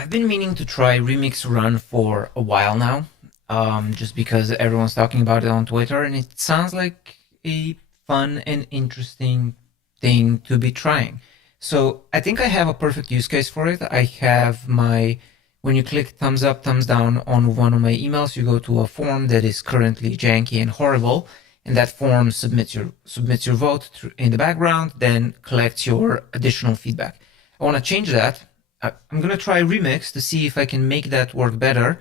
I've been meaning to try Remix.run for a while now, just because everyone's talking about it on Twitter, and it sounds like a fun and interesting thing to be trying. So I think I have a perfect use case for it. I have when you click thumbs up, thumbs down on one of my emails, you go to a form that is currently janky and horrible, and that form submits your vote in the background, then collects your additional feedback. I want to change that. I'm gonna try Remix to see if I can make that work better,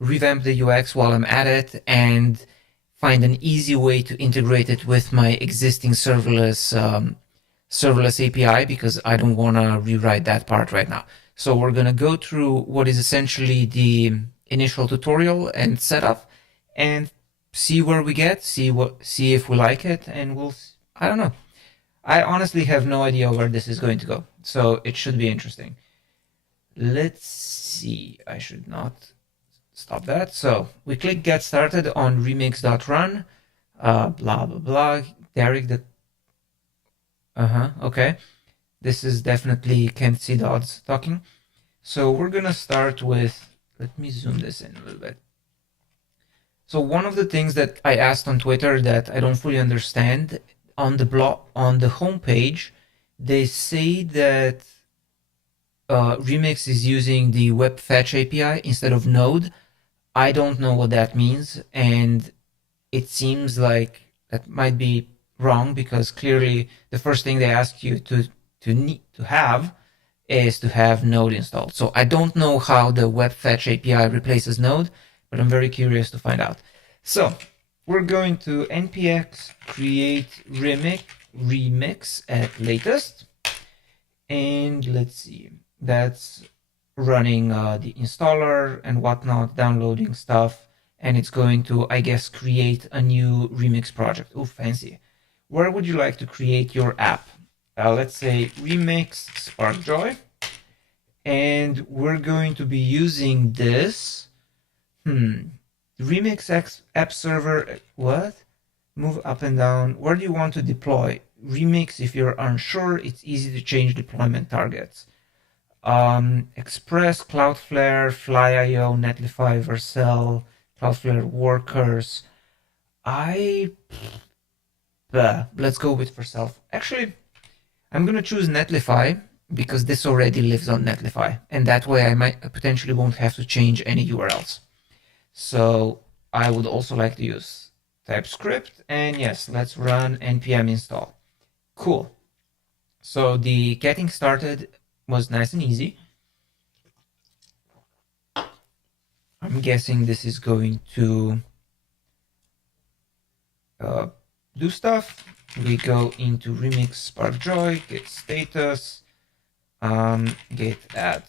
revamp the UX while I'm at it, and find an easy way to integrate it with my existing serverless API, because I don't want to rewrite that part right now. So we're gonna go through what is essentially the initial tutorial and setup, and see where we get, see if we like it, and I don't know. I honestly have no idea where this is going to go, so it should be interesting. Let's see. I should not stop that. So we click get started on remix.run. Blah, blah, blah. Derek, okay. This is definitely Can't See Dots talking. So we're going to start with, let me zoom this in a little bit. So one of the things that I asked on Twitter that I don't fully understand, on the homepage, they say that Remix is using the web fetch API instead of Node. I don't know what that means, and it seems like that might be wrong, because clearly the first thing they ask you to have is to have Node installed. So I don't know how the web fetch API replaces Node, but I'm very curious to find out. So we're going to npx create remix at latest, and let's see. That's running the installer and whatnot, downloading stuff, and it's going to, I guess, create a new Remix project. Oh, fancy. Where would you like to create your app? Let's say Remix SparkJoy, and we're going to be using this. Remix app server, what? Move up and down. Where do you want to deploy? Remix, if you're unsure, it's easy to change deployment targets. Express, Cloudflare, Fly.io, Netlify, Vercel, Cloudflare workers. Let's go with Vercel. Actually, I'm gonna choose Netlify because this already lives on Netlify, and that way I might potentially won't have to change any URLs. So I would also like to use TypeScript, and yes, let's run npm install. Cool. So the getting started was nice and easy. I'm guessing this is going to do stuff. We go into Remix SparkJoy, get status, get add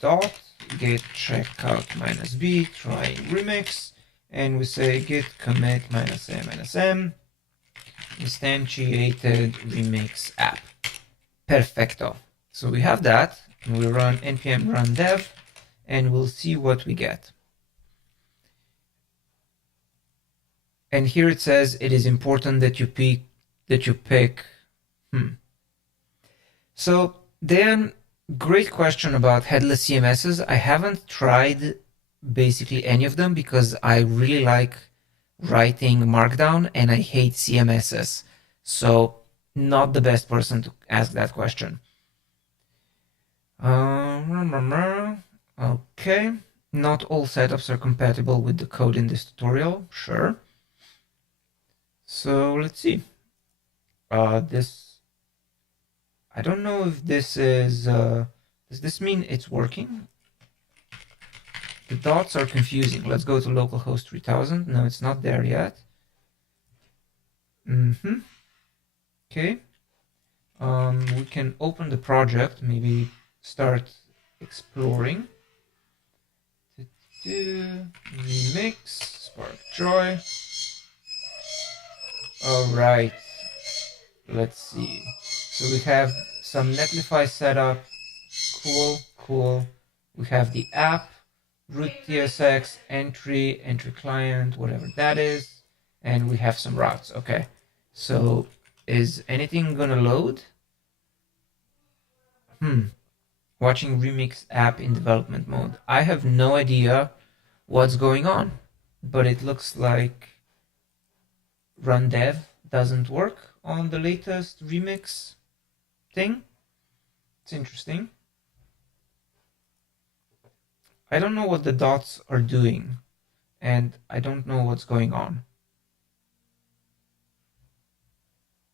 dot, get checkout -b, try Remix, and we say git commit -m instantiated Remix app. Perfecto. So we have that, and we run npm run dev, and we'll see what we get. And here it says it is important that you pick. So then, great question about headless CMSs. I haven't tried basically any of them because I really like writing Markdown and I hate CMSs. So not the best person to ask that question. Okay, not all setups are compatible with the code in this tutorial. Sure. So let's see. This, I don't know if this is, does this mean it's working? The dots are confusing. Let's go to localhost 3000. No, it's not there yet. Okay. We can open the project, maybe start exploring. Remix, SparkJoy. All right. Let's see. So we have some Netlify setup. Cool. We have the app, root TSX, entry client, whatever that is, and we have some routes. Okay. So is anything gonna load? watching Remix app in development mode. I have no idea what's going on, but it looks like run dev doesn't work on the latest Remix thing. It's interesting. I don't know what the dots are doing, and I don't know what's going on.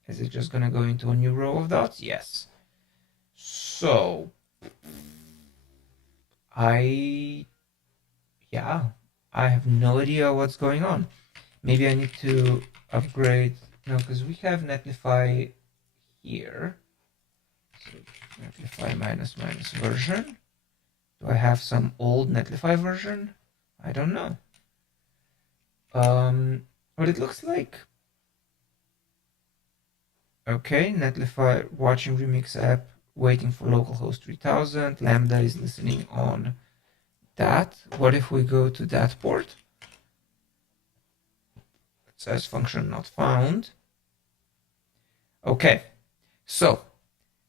Is it just gonna go into a new row of dots? Yes. So I have no idea what's going on. Maybe I need to upgrade. No, because we have Netlify here. So Netlify minus version. Do I have some old Netlify version? I don't know. But it looks like okay, Netlify watching Remix app, waiting for localhost 3000. Lambda is listening on that. What if we go to that port? It says function not found. Okay, so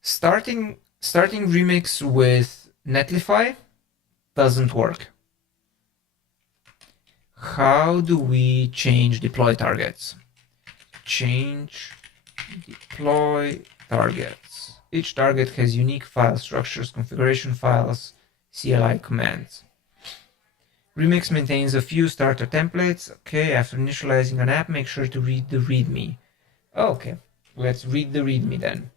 starting Remix with Netlify doesn't work. How do we change deploy targets? Change deploy targets. Each target has unique file structures, configuration files, CLI commands. Remix maintains a few starter templates. Okay, after initializing an app, make sure to read the README. Okay, let's read the README then.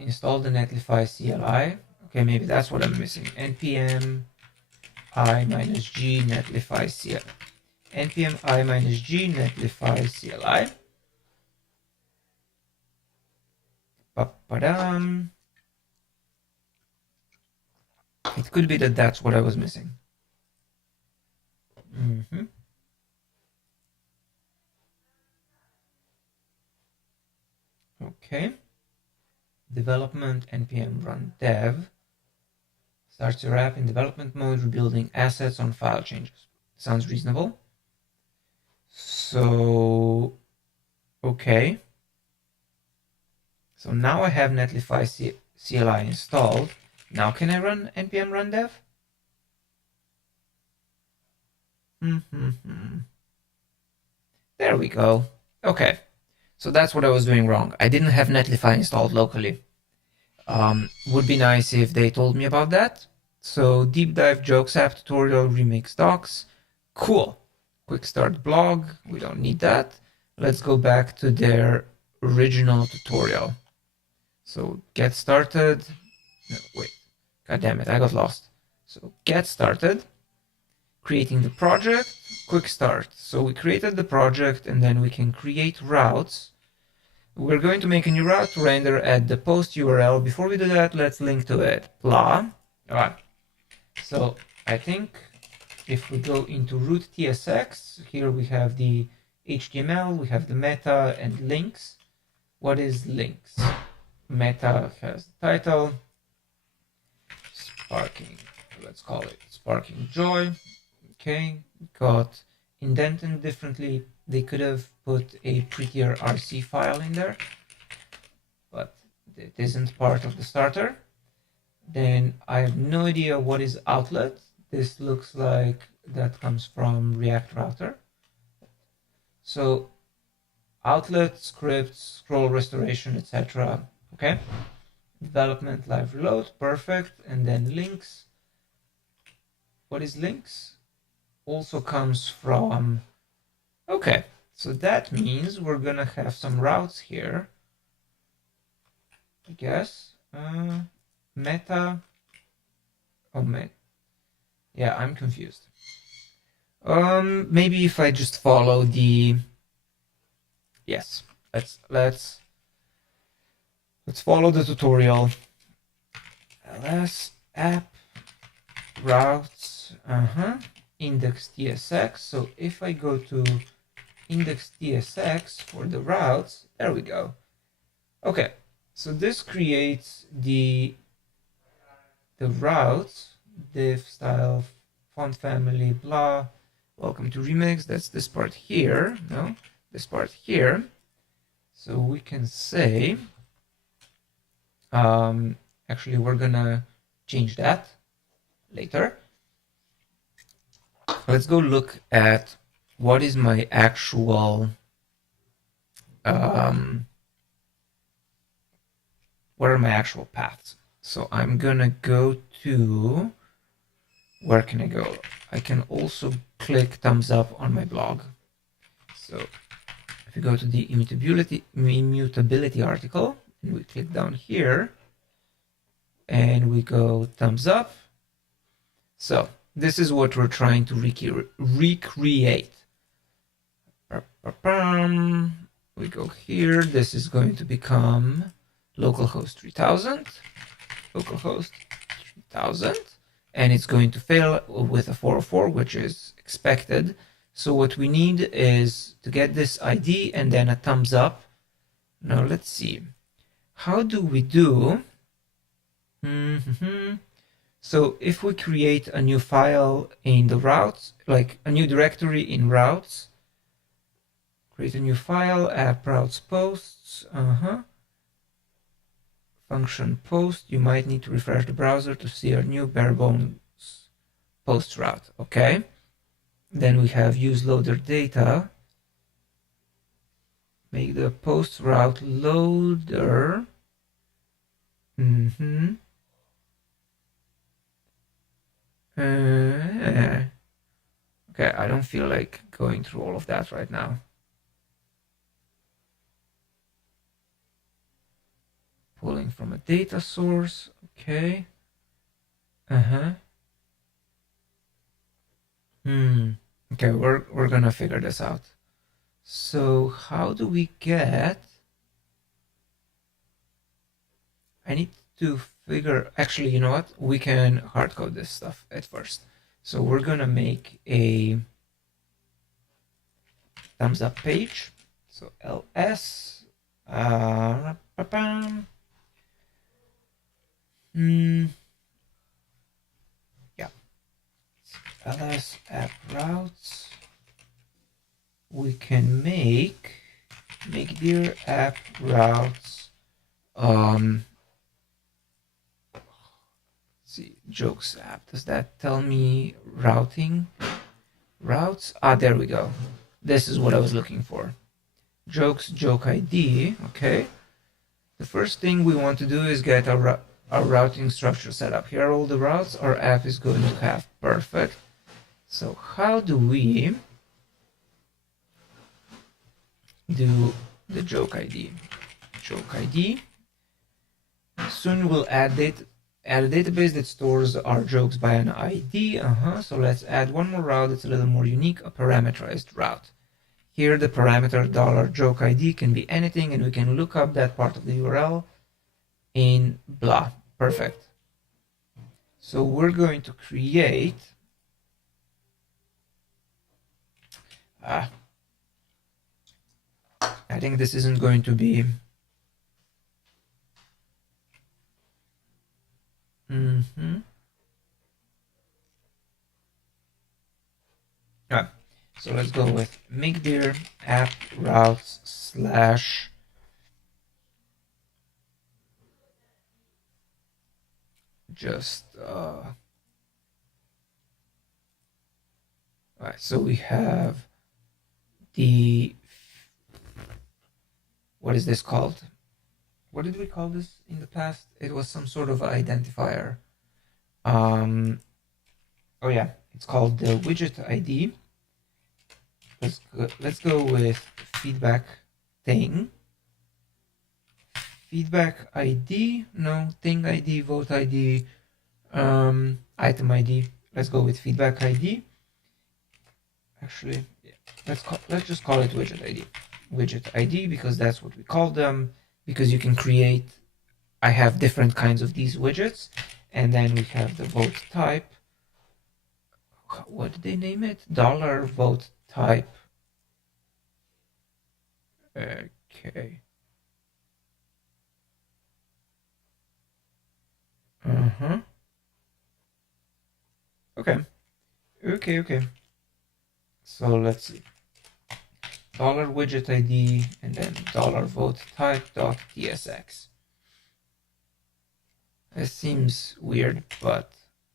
Install the Netlify CLI. Okay, maybe that's what I'm missing. npm i-g netlify CLI. npm i-g netlify CLI. Ba-ba-dum. It could be that that's what I was missing. Okay. Development npm run dev. Starts your app in development mode, rebuilding assets on file changes. Sounds reasonable. So, okay. So now I have Netlify CLI installed. Now can I run npm run dev? There we go. Okay. So that's what I was doing wrong. I didn't have Netlify installed locally. Would be nice if they told me about that. So deep dive jokes app tutorial remix docs. Cool. Quick start blog. We don't need that. Let's go back to their original tutorial. So get started. No, wait. God damn it, I got lost. So get started. Creating the project. Quick start. So we created the project and then we can create routes. We're going to make a new route to render at the post URL. Before we do that, let's link to it. Blah. All right. So I think if we go into root TSX, here we have the HTML, we have the meta and links. What is links? Meta has the title, sparking, let's call it sparking joy. Okay, got indented differently. They could have put a prettier RC file in there, but it isn't part of the starter. Then I have no idea what is outlet. This looks like that comes from React Router. So outlet, scripts, scroll restoration, etc. Okay. Development, live reload, perfect. And then links. What is links? Also comes from, okay, so that means we're gonna have some routes here, I guess. Meta, oh man, yeah, I'm confused. Maybe if I just follow the, yes, let's follow the tutorial. ls app routes, index.tsx. So if I go to index.tsx for the routes, there we go. Okay, so this creates the routes, div style, font family, blah. Welcome to Remix. That's this part here. No, this part here. So we can say Actually, we're gonna change that later. Let's go look at what is my actual what are my actual paths. So I'm gonna go to, where can I go? I can also click thumbs up on my blog. So if we go to the immutability article and we click down here and we go thumbs up. So this is what we're trying to recreate. We go here. This is going to become localhost 3000, localhost 3000, and it's going to fail with a 404, which is expected. So what we need is to get this ID and then a thumbs up. Now let's see. How do we do? So if we create a new file in the routes, like a new directory in routes, create a new file, app routes posts, function post, you might need to refresh the browser to see our new bare bones post route. Okay. Then we have use loader data. Make the post route loader. Okay, I don't feel like going through all of that right now. Pulling from a data source. Okay. Okay, we're gonna figure this out. So how do we get? I need to figure. Actually, you know what? We can hard code this stuff at first. So we're gonna make a thumbs up page. So ls. Yeah. ls app routes. We can make dir app routes. Let's see, jokes app. Does that tell me routing? Routes? Ah, there we go. This is what I was looking for. Jokes, joke ID. Okay. The first thing we want to do is get our routing structure set up. Here are all the routes our app is going to have. Perfect. So how do we do the joke ID? Joke ID. Soon we'll add a database that stores our jokes by an ID. So let's add one more route that's a little more unique, a parameterized route. Here the parameter $joke ID can be anything, and we can look up that part of the URL in blah. Perfect. So we're going to create I think this isn't going to be so let's go with make dir app routes slash just right, so we have the, what is this called? What did we call this in the past? It was some sort of identifier. Oh yeah, it's called the widget ID. Let's go with feedback thing. Feedback ID, no, thing ID, vote ID, item ID. Let's go with feedback ID. Actually, yeah, let's just call it widget ID. Widget ID, because that's what we call them, because you can create, I have different kinds of these widgets, and then we have the vote type. What did they name it? $vote type. Okay. Okay. So let's see. $widget ID and then $vote type dot tsx. It seems weird, but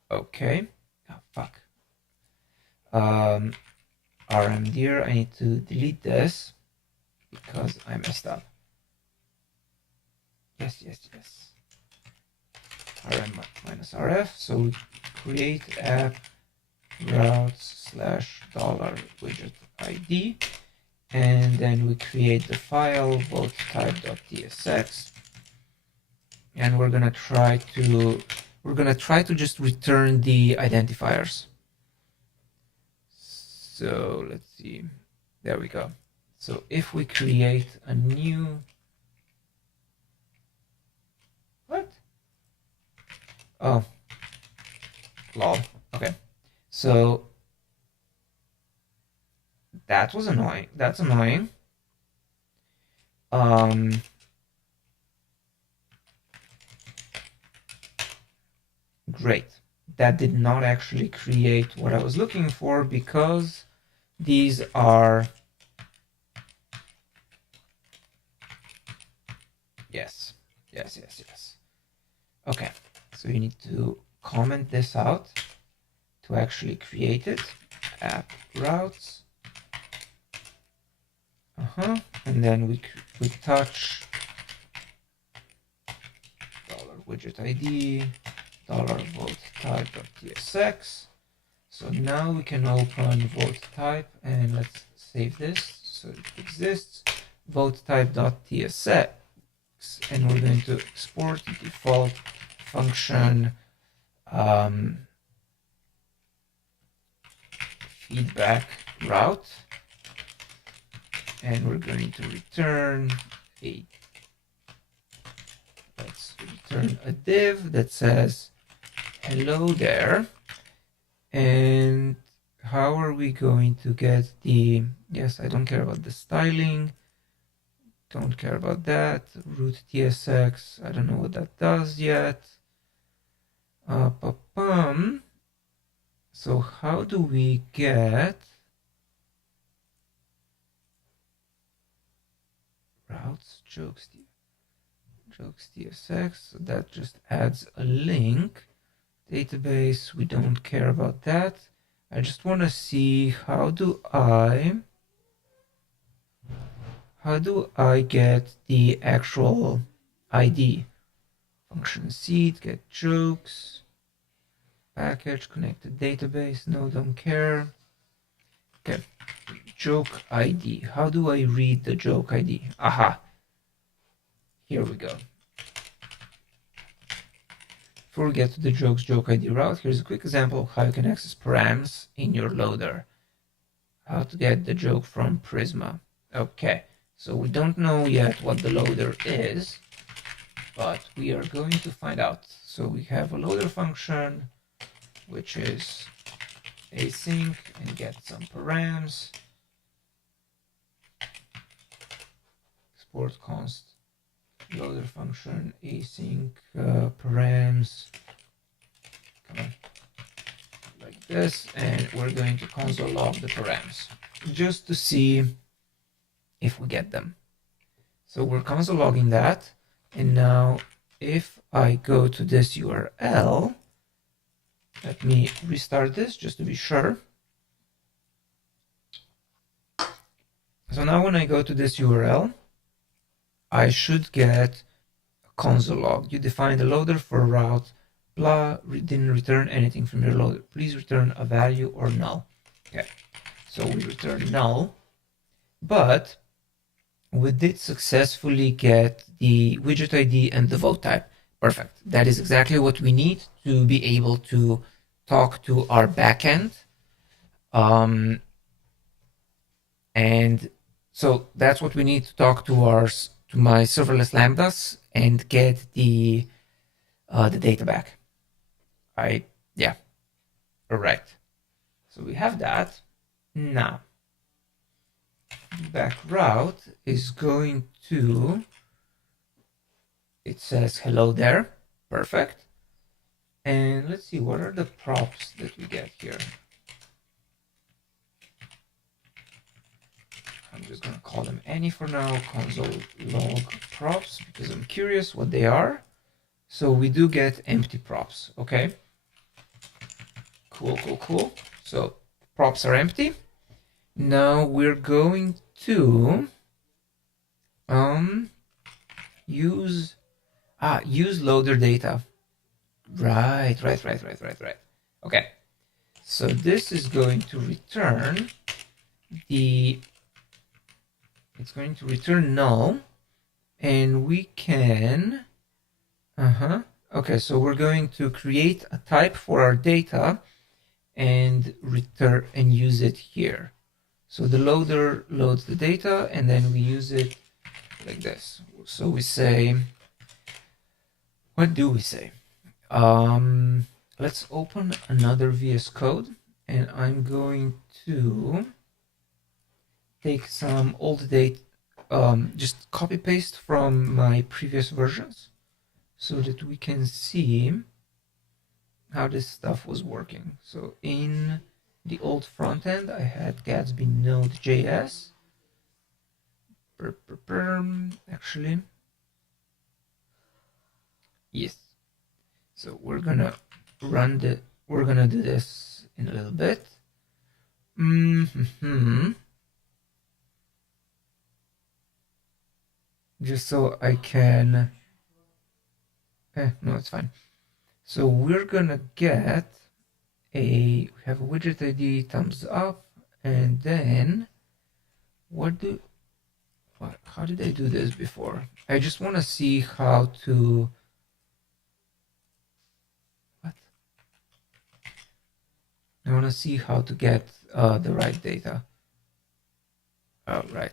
okay. Oh, fuck. RMDir, I need to delete this because I messed up. Yes. rm-rf. So we create app routes /$widget ID, and then we create the file vote_type.tsx, and we're gonna try to just return the identifiers. So let's see. There we go. So if we create a new, what? Oh, lol. Okay. So that was annoying. That's annoying. Great. That did not actually create what I was looking for because these are, yes. Okay, so you need to comment this out to actually create it. App routes. And then we touch $widget ID, $vote type.tsx. So now we can open vote type, and let's save this so it exists. Vote type.tsx, and we're going to export the default function feedback route, and we're going to return a div that says hello there. And how are we going to get the, yes, I don't care about the styling, don't care about that. Root tsx, I don't know what that does yet. So how do we get routes jokes tsx? So that just adds a link. Database, we don't care about that. I just want to see how do I get the actual ID? Function seed, get jokes, package, connected database, no, don't care. Okay, joke ID. How do I read the joke ID? Aha, here we go. Before we get to the joke ID route, here's a quick example of how you can access params in your loader. How to get the joke from Prisma. Okay, so we don't know yet what the loader is, but we are going to find out. So we have a loader function, which is async, and get some params. Export const loader function async params. Come on, like this, and we're going to console log the params just to see if we get them. So we're console logging that, and now if I go to this URL, let me restart this just to be sure. So now when I go to this URL, I should get a console log. You defined a loader for a route, blah, didn't return anything from your loader. Please return a value or null. Okay, so we return null, but we did successfully get the widget ID and the vote type. Perfect. That is exactly what we need to be able to talk to our backend. And so that's what we need to talk to my serverless lambdas and get the data back. Yeah, correct. So we have that. Now, back route is going to, it says hello there. Perfect. And let's see, what are the props that we get here? I'm just going to call them any for now, console log props, because I'm curious what they are. So we do get empty props, okay? Cool. So props are empty. Now we're going to use loader data. Right. Okay. So this is going to return it's going to return null, and we can okay, so we're going to create a type for our data and return and use it here. So the loader loads the data and then we use it like this. So we say, what do we say? Let's open another VS Code, and I'm going to take some old data, just copy paste from my previous versions so that we can see how this stuff was working. So in the old front end, I had Gatsby Node.js. Actually, yes. So we're gonna do this in a little bit. Just so I can. No, it's fine. So we're gonna get we have a widget ID thumbs up, and then how did I do this before? I just want to see how to. I want to see how to get the right data. Oh, right.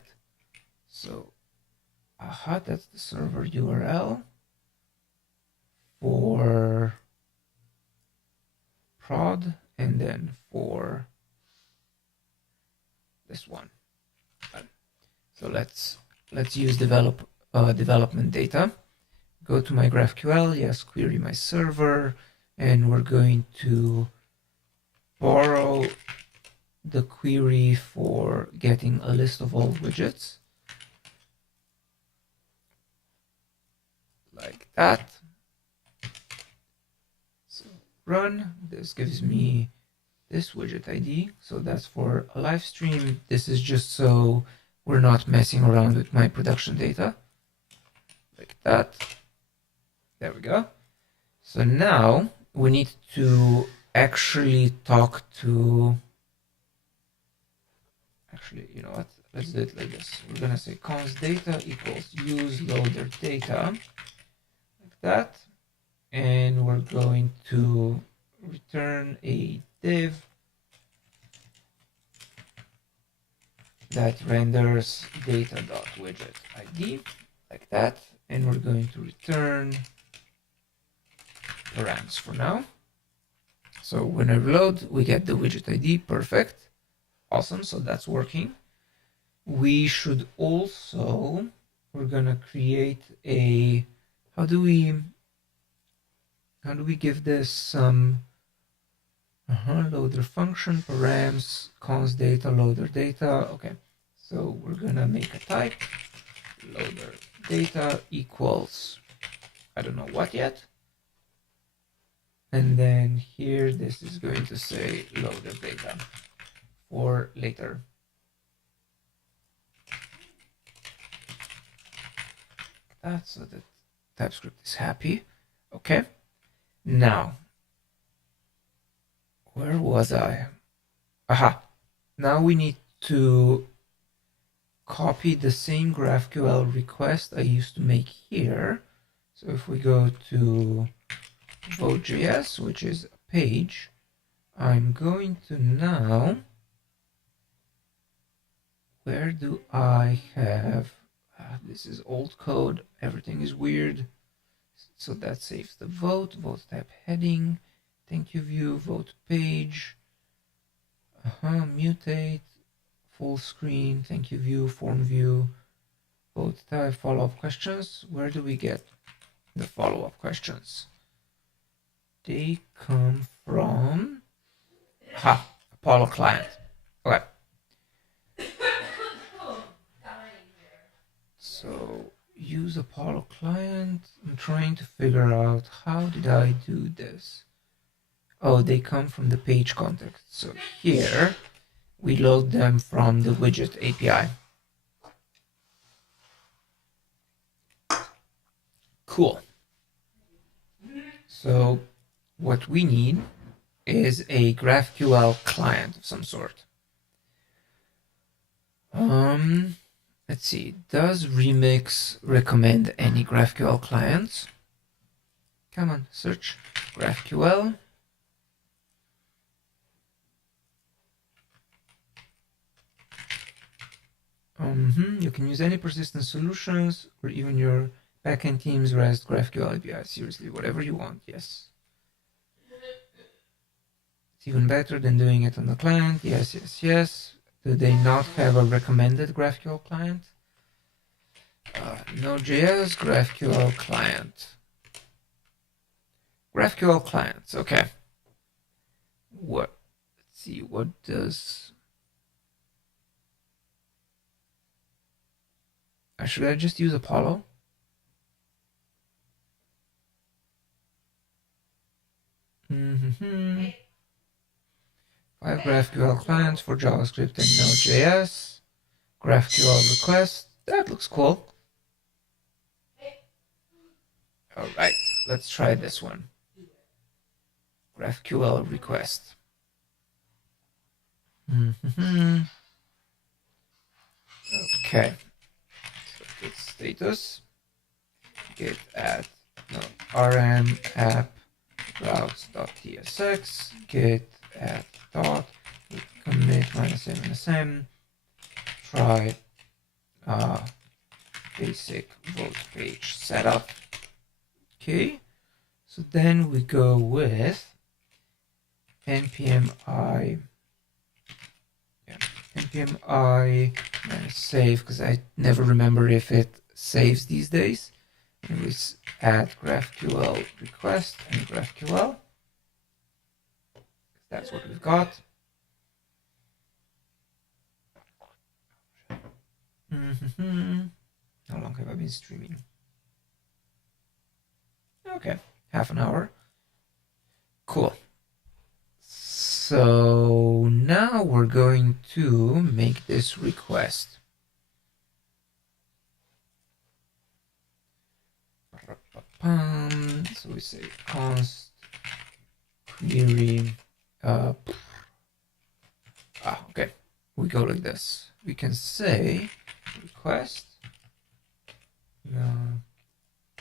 So, that's the server URL for prod, and then for this one. So let's use development data. Go to my GraphQL, yes, query my server, and we're going to borrow the query for getting a list of all widgets. Like that. So run, this gives me this widget ID. So that's for a live stream. This is just so we're not messing around with my production data. Like that. There we go. So now we need to actually talk to. Actually, you know what? Let's do it like this. We're gonna say const data equals use loader data, like that, and we're going to return a div that renders data.widget ID, like that, and we're going to return params for now. So when I reload, we get the widget ID, perfect, awesome. So that's working. We should also, we're gonna create a, how do we give this some loader function, params, const data, loader data. Okay, so we're gonna make a type, loader data equals, I don't know what yet. And then here, this is going to say loader data for later. That, so that TypeScript is happy. Okay. Now, where was I? Aha. Now we need to copy the same GraphQL request I used to make here. So if we go to Vue.js, which is a page, I'm going to now, where do I have, this is old code, everything is weird. So that saves the vote type heading, thank you view, vote page, mutate, full screen, thank you view, form view, vote type, follow-up questions. Where do we get the follow-up questions? They come from Apollo client. Okay. So use Apollo client. I'm trying to figure out how did I do this. Oh, they come from the page context. So here we load them from the widget API. Cool. So what we need is a GraphQL client of some sort. Let's see. Does Remix recommend any GraphQL clients? Come on, search GraphQL. You can use any persistent solutions or even your backend team's REST GraphQL API. Seriously, whatever you want, yes. It's even better than doing it on the client. Yes, yes, yes. Do they not have a recommended GraphQL client? Node.js GraphQL client. GraphQL clients, okay. What? Let's see, what does... Should I just use Apollo? Five GraphQL clients for JavaScript and Node.js. GraphQL request. That looks cool. All right, let's try this one. GraphQL request. Okay. So git status. Git add rm app routes.tsx. Git add dot commit -m. Try basic vote page setup. Okay, so then we go with npm i save, because I never remember if it saves these days. And we add GraphQL request and GraphQL. That's what we've got. How long have I been streaming? Okay, half an hour. Cool. So now we're going to make this request. So we say const query. Okay. We go like this. We can say request.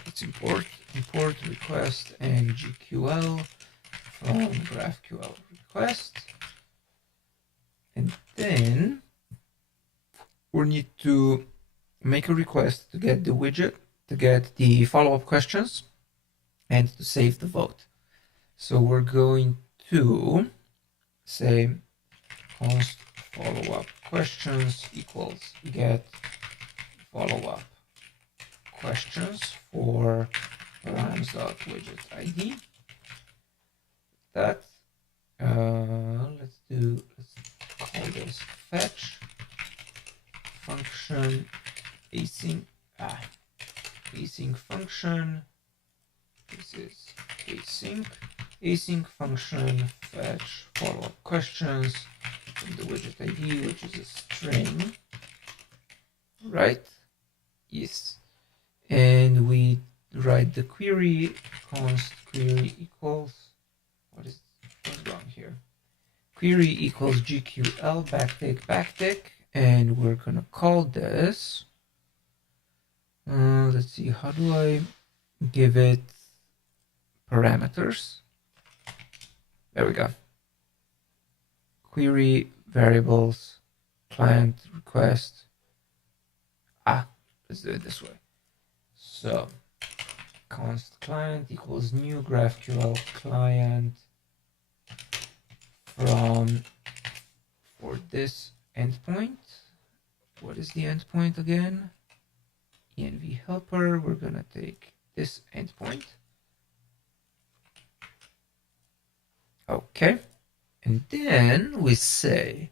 Let's import request and GQL from GraphQL request, and then we need to make a request to get the widget, to get the follow-up questions, and to save the vote. So we're going to say const follow-up questions equals get follow-up questions for params.widgetID. That let's call this fetch function async function. This is async function fetch follow-up questions from the widget ID, which is a string, right? Yes. And we write the query, const query equals, what's wrong here? Query equals GQL backtick, and we're gonna call this, let's see, how do I give it parameters? There we go. Query variables, client request. Let's do it this way. So const client equals new GraphQL client for this endpoint. What is the endpoint again? env helper. We're gonna take this endpoint. Okay, and then we say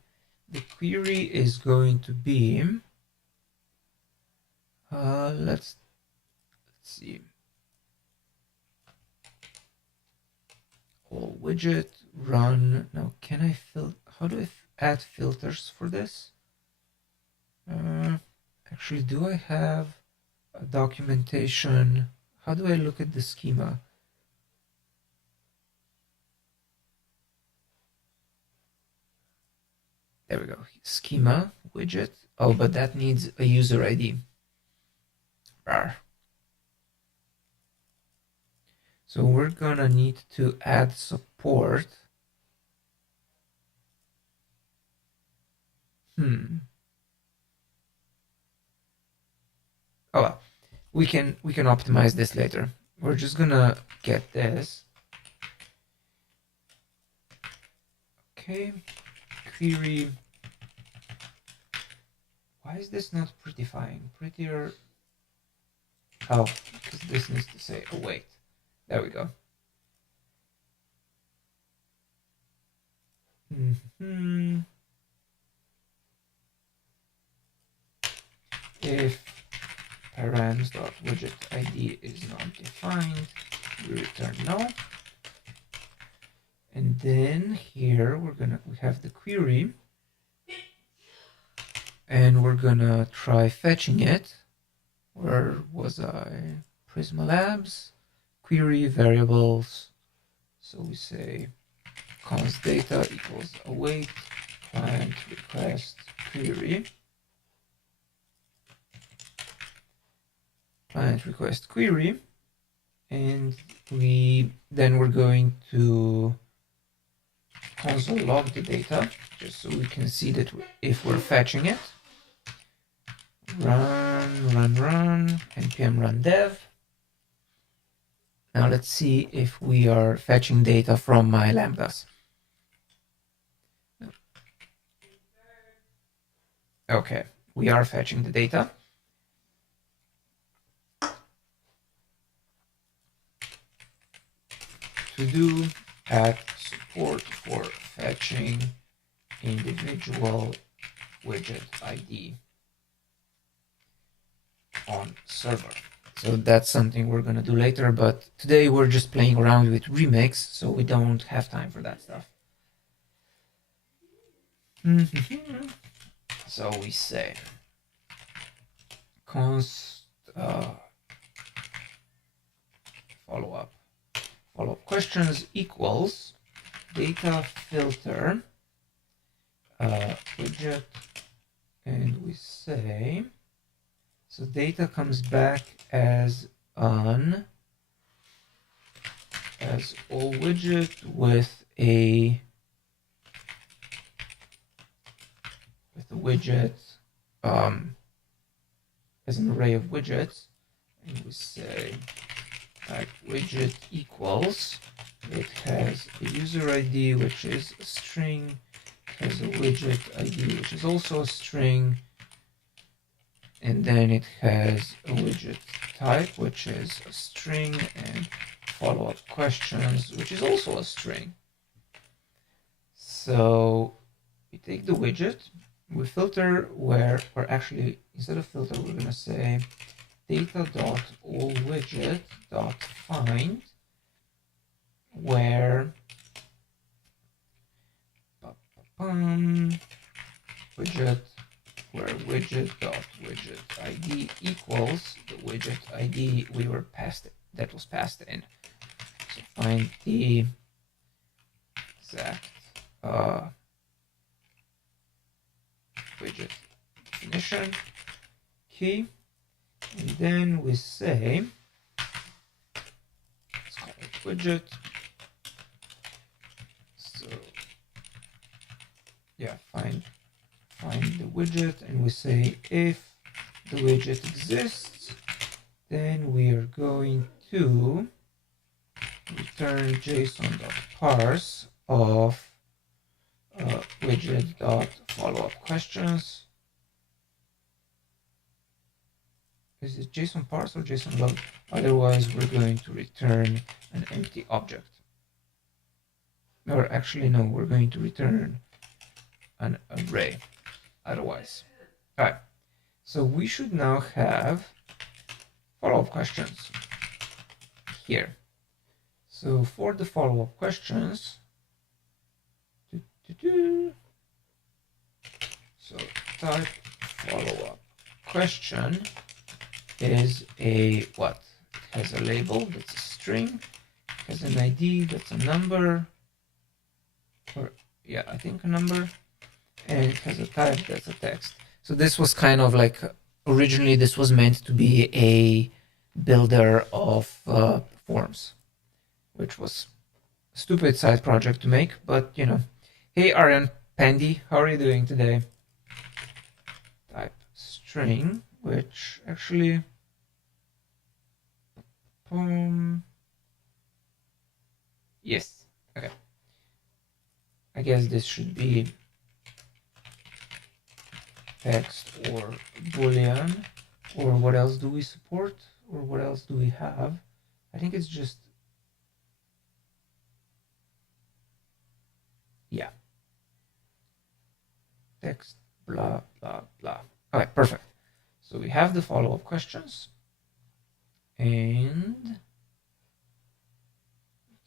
the query is going to be let's see. All widget run. Now, can I how do I add filters for this? Actually, do I have a documentation? How do I look at the schema? There we go. Schema widget. Oh, but that needs a user ID. Rawr. So we're gonna need to add support. Oh well, we can optimize this later. We're just gonna get this. Okay, query. Why is this not prettifying? Prettier. Oh, because this needs to say await. There we go. If params.widget ID is not defined, we return no. And then here we have the query, and we're gonna try fetching it. Where was I? Prisma Labs, query variables. So we say const data equals await client request query. Client request query, and we're going to console log the data just so we can see that if we're fetching it. Run npm run dev. Now let's see if we are fetching data from my lambdas. Okay, we are fetching the data. To do add support for fetching individual widget ID on server. So that's something we're gonna do later, but today we're just playing around with Remix, so we don't have time for that stuff. So we say const follow-up questions equals data filter widget, and we say, so data comes back as all widget with a widget as an array of widgets, and we say type widget equals, it has a user ID which is a string, has a widget ID which is also a string, and then it has a widget type which is a string, and follow-up questions which is also a string. So we take the widget, we filter where, or actually instead of filter we're gonna say data.allWidget.find where widget.widget ID equals the widget ID that was passed in. So find the exact widget definition key, and then we say, let's call it widget. So yeah, find the widget, and we say if the widget exists, then we are going to return JSON.parse of widget.followup questions. Is it JSON parse or JSON log? Otherwise, we're going to return an empty object. Or actually, no, we're going to return an array. Otherwise. All right. So we should now have follow-up questions here. So for the follow-up questions, so type follow-up question is a what? It has a label, that's a string, it has an ID, that's a number, or yeah, I think a number, and it has a type, that's a text. So this was kind of like, originally this was meant to be a builder of forms, which was a stupid side project to make, but you know. Hey Aryan Pandy, how are you doing today? Type string, which actually yes, okay. I guess this should be text or boolean, or what else do we support, or what else do we have? I think it's just, yeah, text, blah blah blah. Okay, perfect. So we have the follow-up questions, and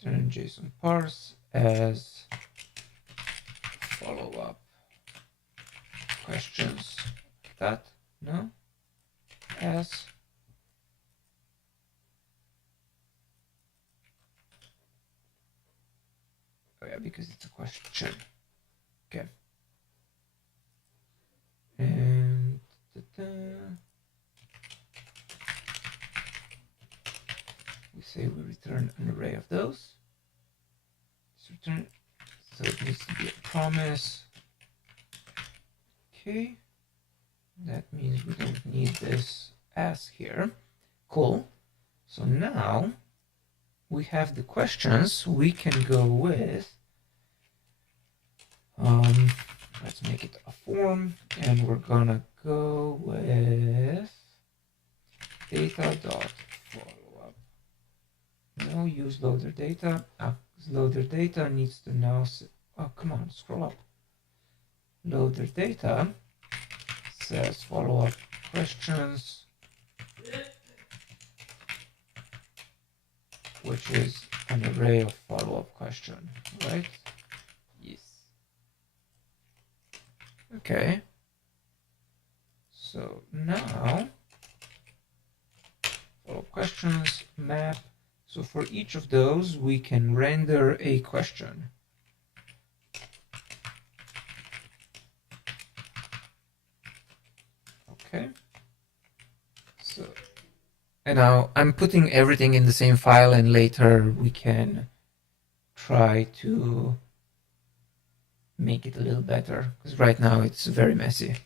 return JSON parse as follow-up questions. That, no, as oh yeah, because it's a question. Okay. And we say we return an array of those. Let's return, so it needs to be a promise. Okay, that means we don't need this as here. Cool. So now we have the questions. We can go with let's make it a form, and we're gonna go with data.follow-up. No, use loader data. Loader data needs to now oh, come on, scroll up. Loader data says follow-up questions, which is an array of follow-up question, right? Yes. Okay. So now follow-up questions map. So for each of those, we can render a question. Okay. So, and now I'm putting everything in the same file, and later we can try to make it a little better, because right now it's very messy.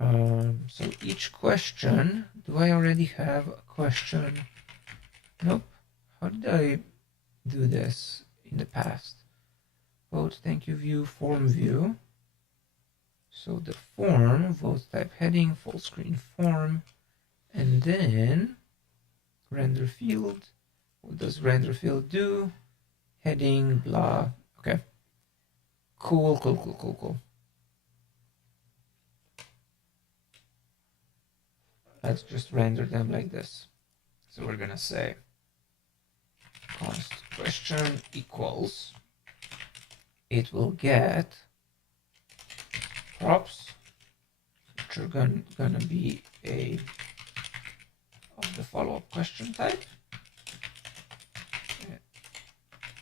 So each question, do I already have a question? Nope. How did I do this in the past? Vote, thank you view, form view. So the form, vote type heading, full screen form, and then render field. What does render field do? Heading, blah. Okay. Cool, cool, cool, cool, cool. Let's just render them like this. So we're gonna say const question equals, it will get props, which are gonna be a of the follow-up question type,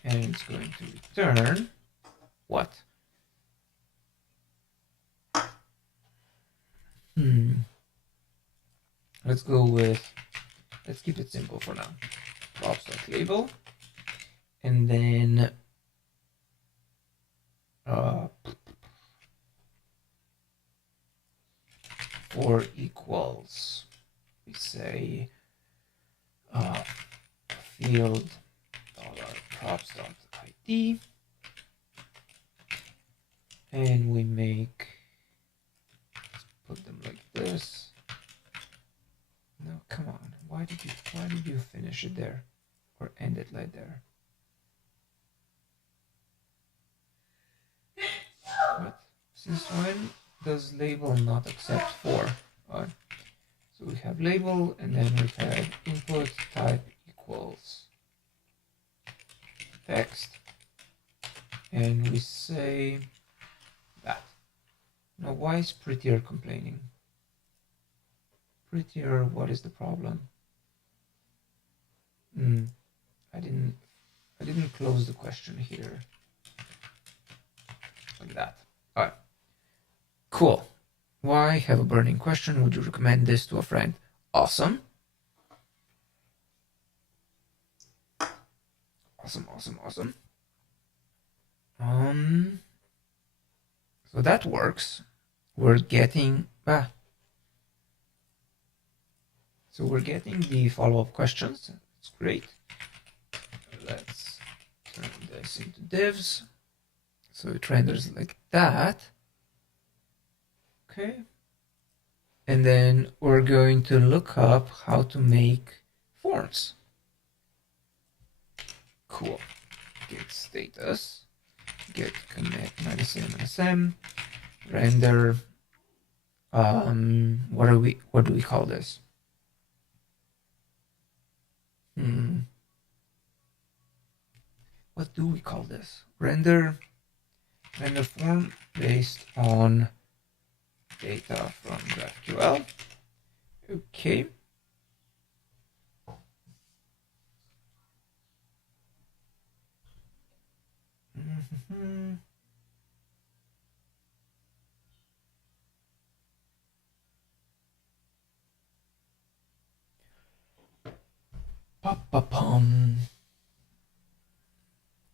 and it's going to return what? Let's go with, let's keep it simple for now. Props.label, and then for equals, we say field $props.id, and we make, let's put them like this. No, come on, why did you finish it there or end it like there? What? Since when does label not accept for? So we have label, and then we have input type equals text, and we say that. Now, why is prettier complaining? Prettier, what is the problem? I didn't close the question here. Like that. All right. Cool. Why have a burning question? Would you recommend this to a friend? Awesome. Awesome. So that works. We're getting so we're getting the follow-up questions. It's great. Let's turn this into divs. So it renders like that. Okay. And then we're going to look up how to make forms. Cool. Get status, get connect -m, render. What do we call this? What do we call this? Render form based on data from GraphQL. Okay.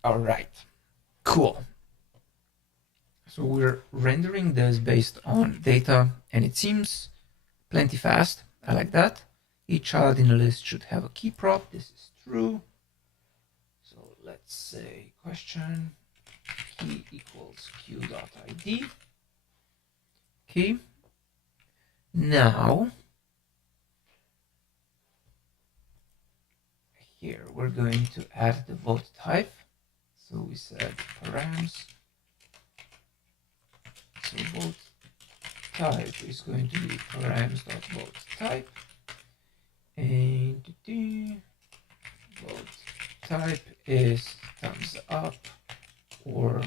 All right, cool. So we're rendering this based on data, and it seems plenty fast. I like that. Each child in a list should have a key prop. This is true. So let's say question key equals q.id. Okay. Now, here we're going to add the vote type. So we said params. So vote type is going to be params.vote type. And vote type is thumbs up or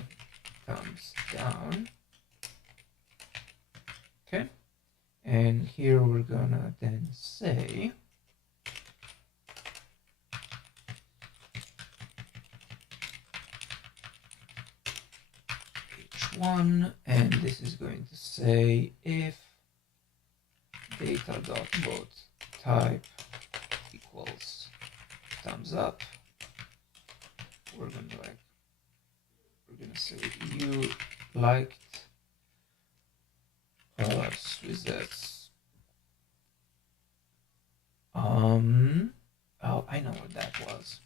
thumbs down. Okay. And here we're gonna then say h1, and this is going to say if data.vote type equals thumbs up, we're gonna say you liked Swizzets. Oh, I know what that was.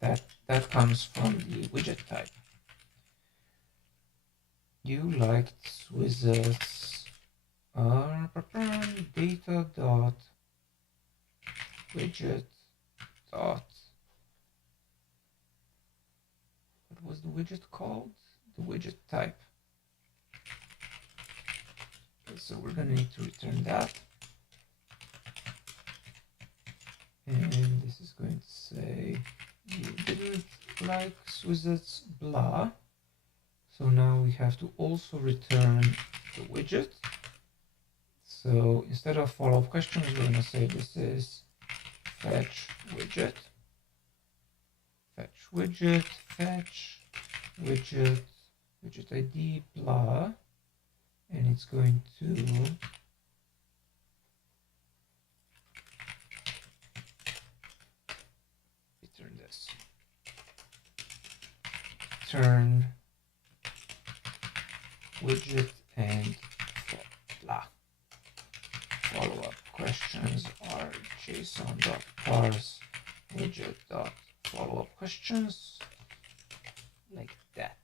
That comes from the widget type. You liked Swizzets data dot widget dot, what was the widget called? The widget type. Okay, so we're gonna need to return that. And this is going to say you didn't like Swizzets blah. So now we have to also return the widget. So instead of follow-up questions, we're going to say this is fetch widget, fetch widget, fetch widget, widget ID blah, and it's going to return this. Turn widget and blah. Follow-up questions are json.parse widget.followup questions, like that.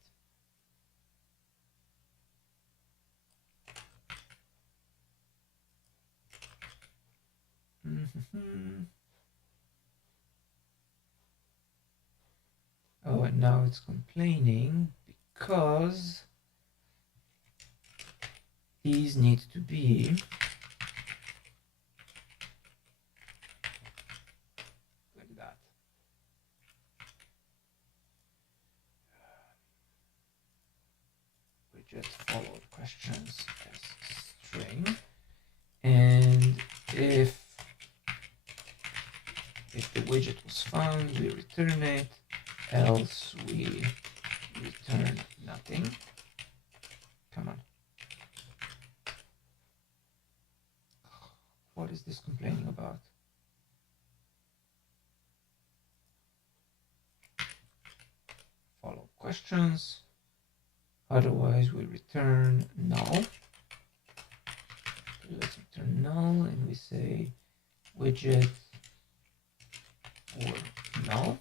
Oh, and now it's complaining because these need to be widget followed questions as string, and if the widget was found, we return it, else we return nothing. Come on. What is this complaining about? Follow questions. Otherwise, we return null. Let's return null, and we say widget or null.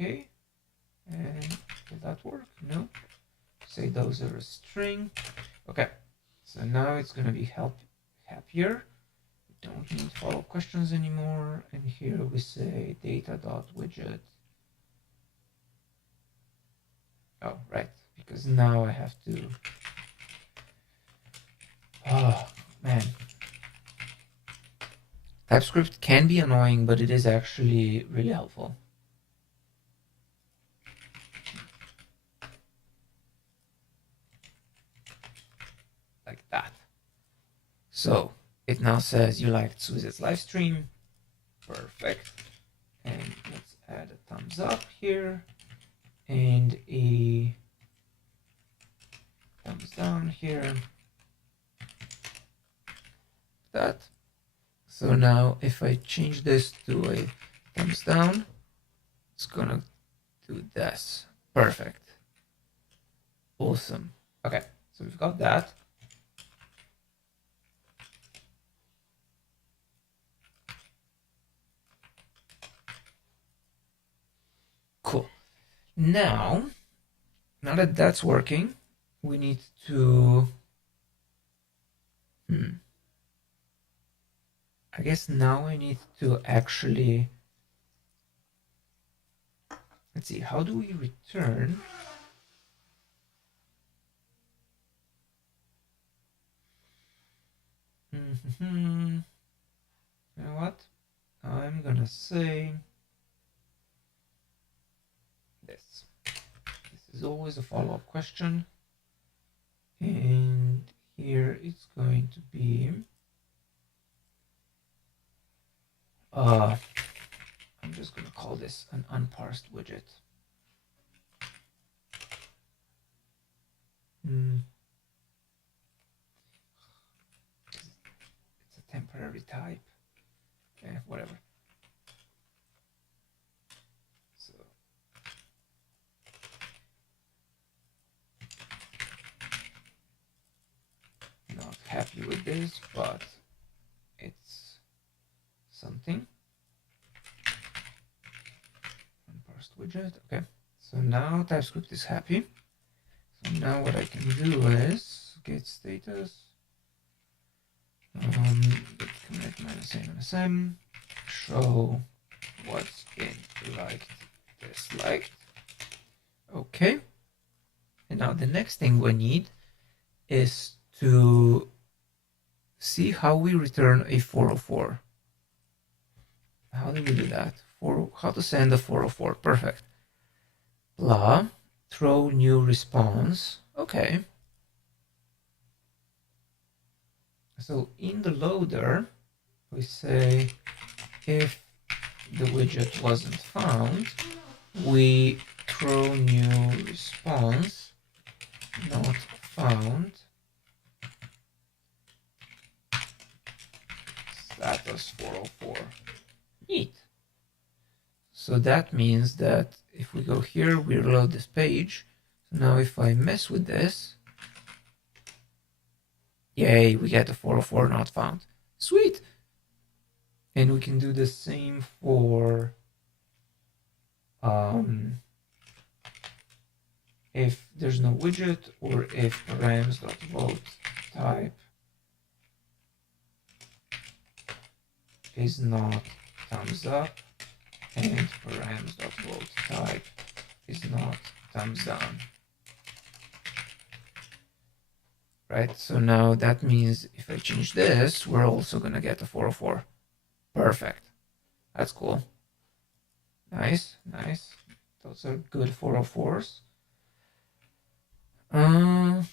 Okay. And will that work? No. Say those are a string. Okay. So now it's going to be happier. We don't need follow questions anymore. And here we say data.widget. Oh, right. Because now I have to. Oh, man. TypeScript can be annoying, but it is actually really helpful. Like that. So it now says you liked Suzy's live stream. Perfect. And let's add a thumbs up here and a thumbs down here. That. So now if I change this to a thumbs down, it's gonna do this. Perfect. Awesome. Okay, so we've got that. Cool. Now that that's working, we need to I guess now I need to actually, let's see, how do we return? You know what? I'm gonna say this. This is always a follow-up question. And here it's going to be I'm just going to call this an unparsed widget. It's a temporary type. Yeah, whatever. So not happy with this, but it's something. Unparsed widget. Okay. So now TypeScript is happy. So now what I can do is get status. Get commit -m show what's in liked disliked. Okay. And now the next thing we need is to see how we return a 404. How do we do that? How to send a 404? Perfect. Blah, throw new response. Okay. So in the loader, we say if the widget wasn't found, we throw new response, not found, status 404. Neat. So that means that if we go here, we reload this page. So now if I mess with this, yay, we get a 404 not found. Sweet. And we can do the same for if there's no widget, or if params.vote type is not thumbs up and params.vote type is not thumbs down. Right, so now that means if I change this, we're also gonna get a 404. Perfect. That's cool. Nice, nice. Those are good 404s. Let's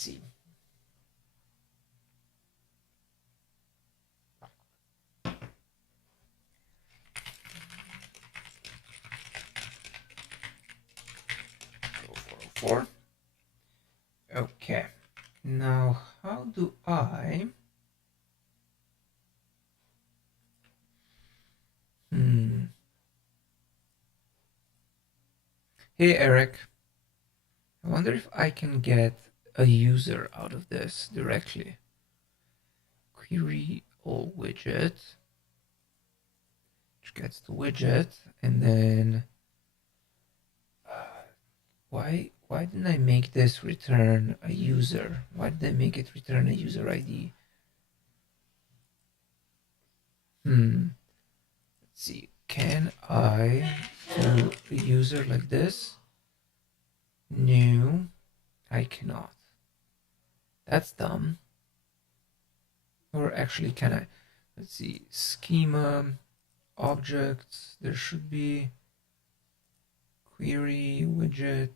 see. Go 404. Okay. Now, how do I... Hey, Eric. I wonder if I can get a user out of this directly. Query all widget, which gets the widget, and then why didn't I make this return a user? Why did I make it return a user ID? Let's see. Can I do a user like this? No, I cannot. That's dumb. Or actually, can I? Let's see. Schema, objects. There should be query widget.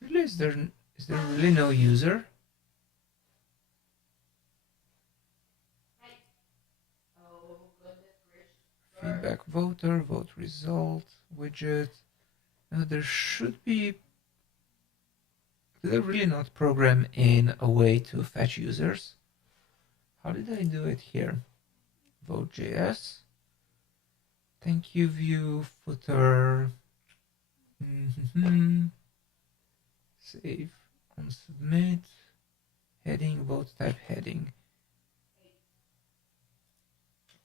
Really, is there really no user? Feedback voter, vote result, widget. No, there should be. Did I really not program in a way to fetch users? How did I do it here? Vote.js. Thank you view footer. Save on submit. Heading, vote type heading.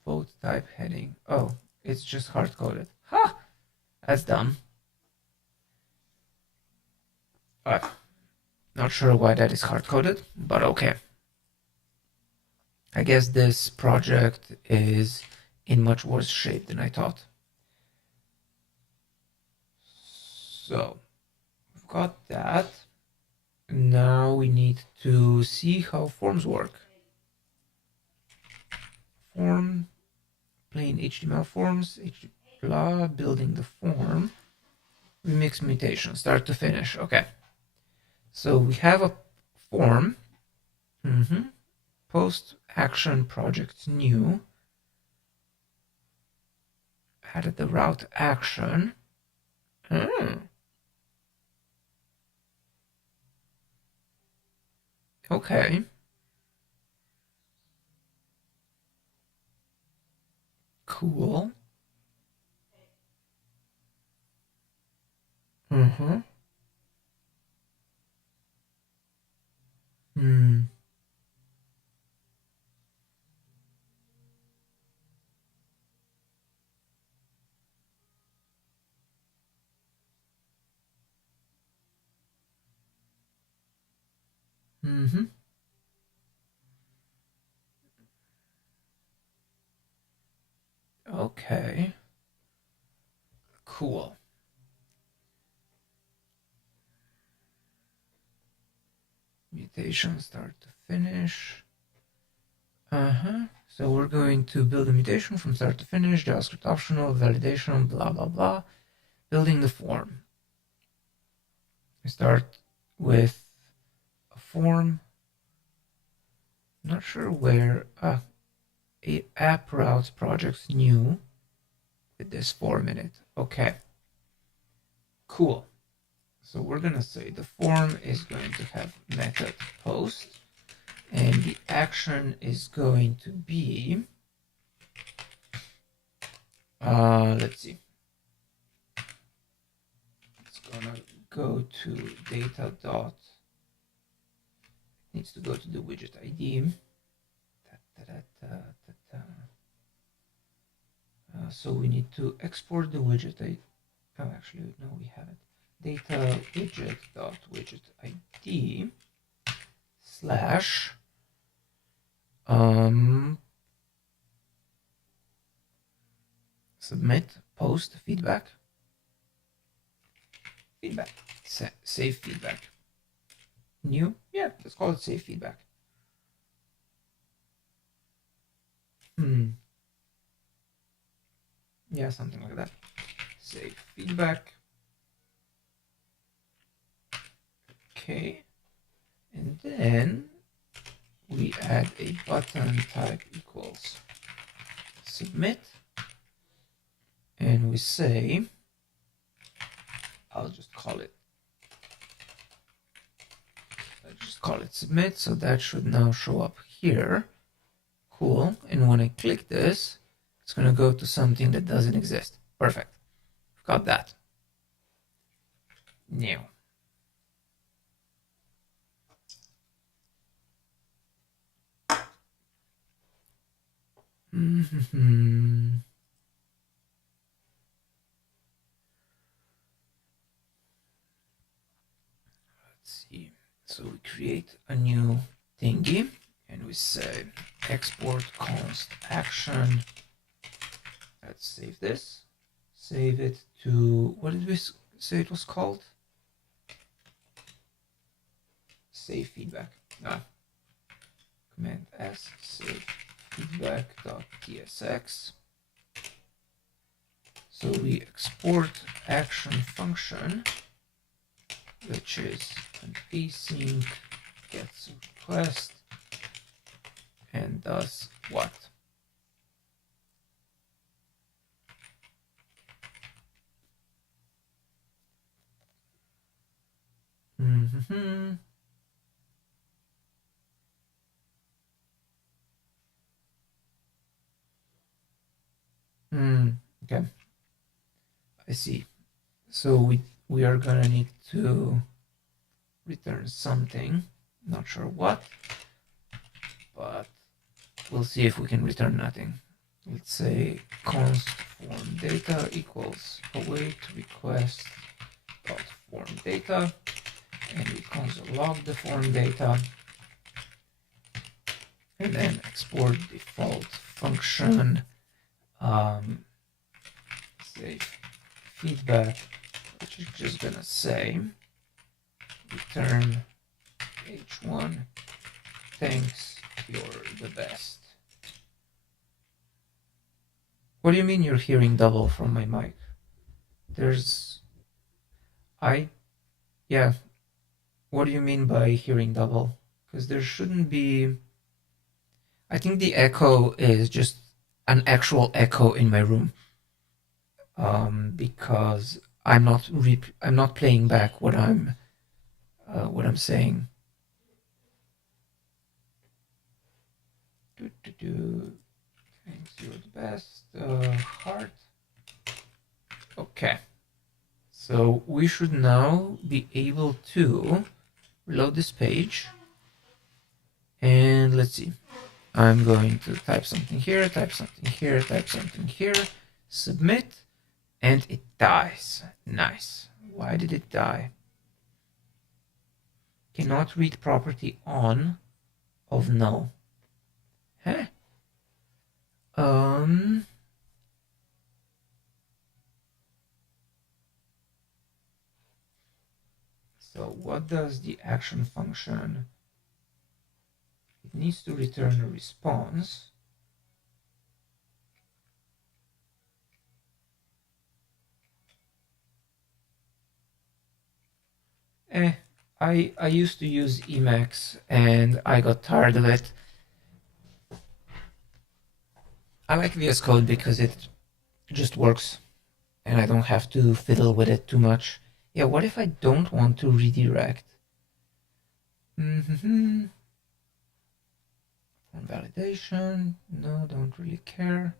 Vote type heading. Oh, it's just hard coded. Ha! That's dumb. Not sure why that is hard coded, but okay. I guess this project is in much worse shape than I thought. So, we've got that. Now we need to see how forms work. Form, plain HTML forms, blah, building the form. Remix mutation, start to finish. Okay. So we have a form. Post action project new. Added the route action. Okay. Cool. Okay. Cool. Mutation start to finish. So we're going to build a mutation from start to finish, JavaScript optional, validation, blah, blah, blah. Building the form. We start with a form. Not sure where a app routes projects new with this form in it. Okay. Cool. So we're gonna say the form is going to have method post, and the action is going to be, let's see. It's gonna go to data dot, needs to go to the widget ID. So we need to export the widget ID. Oh, actually, no, we have it. Data widget dot widget ID slash submit post feedback. Save feedback. New, yeah, let's call it save feedback. Yeah, something like that. Save feedback. Okay, and then we add a button type equals submit, and we say, I'll just call it submit, so that should now show up here. Cool. And when I click this, it's going to go to something that doesn't exist. Perfect. Got that. New. Let's see. So we create a new thingy and we say export const action. Let's save this. Save it to, what did we say it was called? Save feedback. Command S, save feedback.tsx. So we export action function, which is an async gets request and does what? Okay, I see. So we are gonna need to return something, not sure what, but we'll see if we can return nothing. Let's say const form data equals await request dot form data, and we console log the form data, and then export default function, say feedback, which is just gonna say return h1, thanks, you're the best. What do you mean you're hearing double from my mic? Yeah, what do you mean by hearing double? Because there shouldn't be, I think the echo is just an actual echo in my room. Because I'm not playing back what I'm saying. Thanks, you're the best. Heart. Okay. So we should now be able to reload this page. And let's see. I'm going to type something here, type something here, type something here, submit, and it dies. Nice. Why did it die? Cannot read property on of null. Huh? So what does the action function? It needs to return a response. I used to use Emacs and I got tired of it. I like VS Code because it just works and I don't have to fiddle with it too much. Yeah, what if I don't want to redirect? From validation, no, don't really care.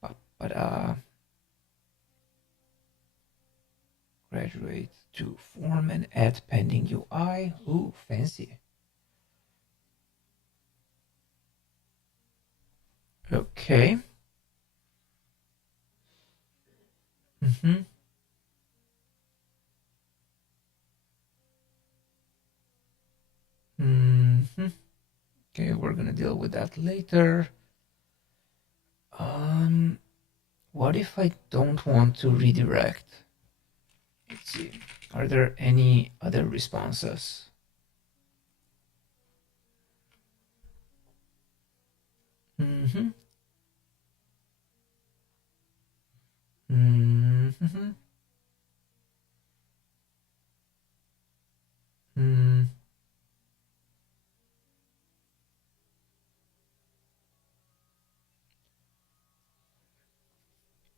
But graduate to form and add pending UI. Ooh, fancy. Okay. Okay, we're gonna deal with that later. What if I don't want to redirect? Let's see. Are there any other responses?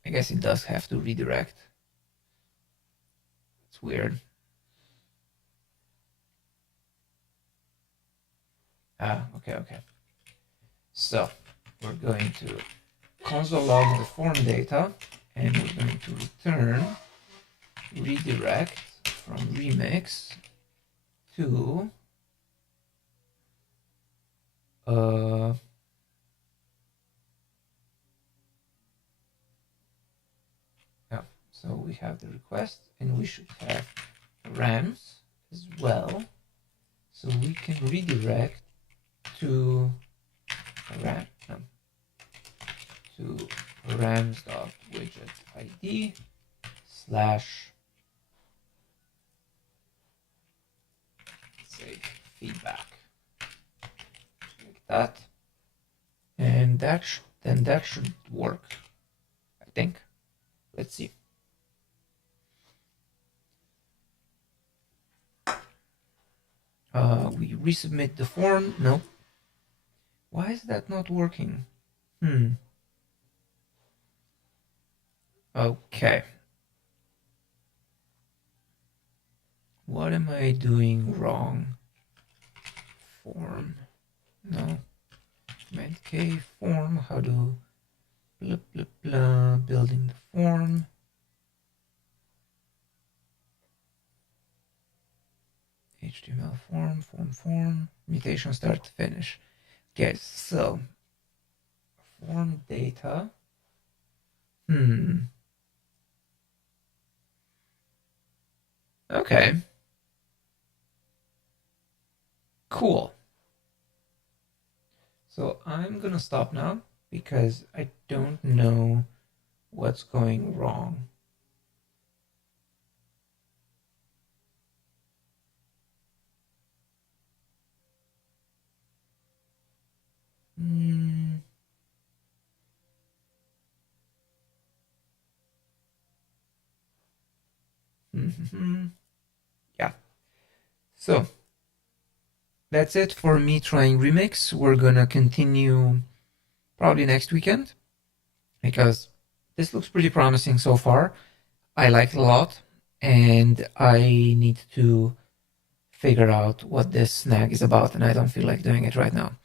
I guess it does have to redirect. It's weird. Okay. So we're going to console log the form data, and we're going to return redirect from remix to yeah, so we have the request, and we should have rams as well, so we can redirect to ram to rams.widget id slash, say, feedback, like that, and that should work, I think. Let's see. We resubmit the form. No. Why is that not working? Okay. What am I doing wrong? Form. No. Command K, form. How to blah blah blah, building the form. HTML form, mutation start to finish. Okay, so form data. Okay. Cool. So I'm gonna stop now because I don't know what's going wrong. Yeah. So that's it for me trying Remix. We're gonna continue probably next weekend because this looks pretty promising so far. I like it a lot, and I need to figure out what this snag is about, and I don't feel like doing it right now.